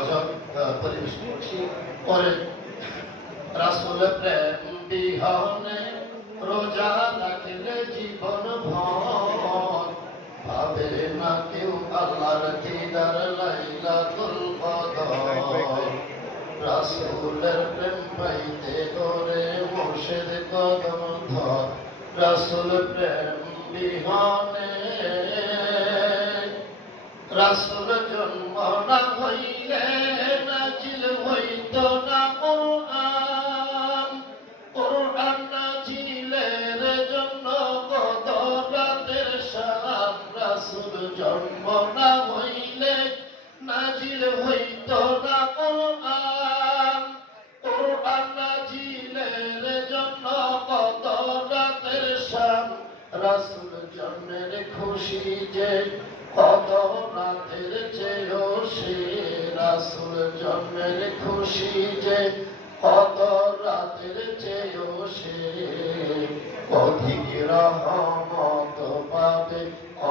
গজল পরিবেশন করছি। পরে রাসূল প্রেম বিহনে রোজা রাখলে জীবন ভর পাবে না কেউ আল্লাহর দিদার লাইলাতুল কদর। রাসূলের প্রেম পাইতে তোরে মুর্শিদ কদম ধর। রাসূল প্রেম বিহনে রাসূল জন্ম না হইলে নাজিল হইত না কোরআন। কোরআন নাজিলের জন্য কত রাতের শাম। রাসূল জন্ম না হইলে নাজিল হইত না কোরআন। কোরআন নাজিলের জন্য কত রাতের শাম। রাসূল জন্মের খুশি যে কত রাতের চেয়েও সে। রাসূল জন্মের খুশি যে কত রাতের চেয়েও সে। অধিক রহমত পাবে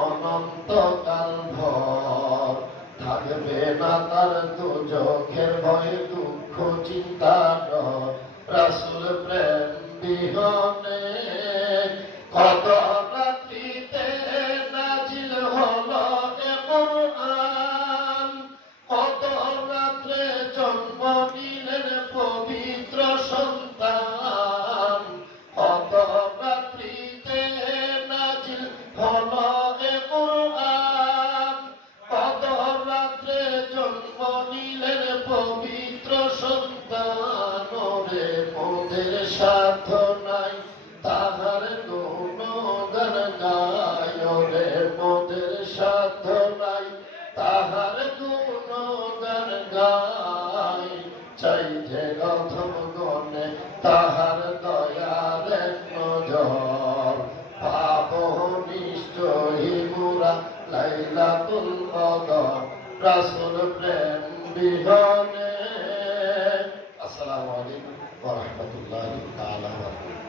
অনন্তকাল ভর। থাকবে না তার দুজখের ভয় দুঃখ চিন্তা ডর। রাসূল প্রেম বিহনে কত রাত্রিতে নাজিল হলো এ কোরআন। কত রাত্রে জন্ম নিলেন পবিত্র সন্তান। কত রাত্রিতে নাজিল হলো এ কোরআন। কত রাত্রে জন্ম নিলেন পবিত্র সন্তান। ওরে মোদের সাধনায় তাহার গুণগান গায়। ওরে মোদের সাধনায় তাহার গুণগান গায়। চাইতে গথম গণে তাহার দয়ার নজর। পাব নিশ্চয়ই মুরা লাইলাতুল কদর। রাসূল প্রেম বিহনে। আসসালামু আলাইকুম ওয়া রাহমাতুল্লাহি তাআলা ওয়া বারাকাতুহু।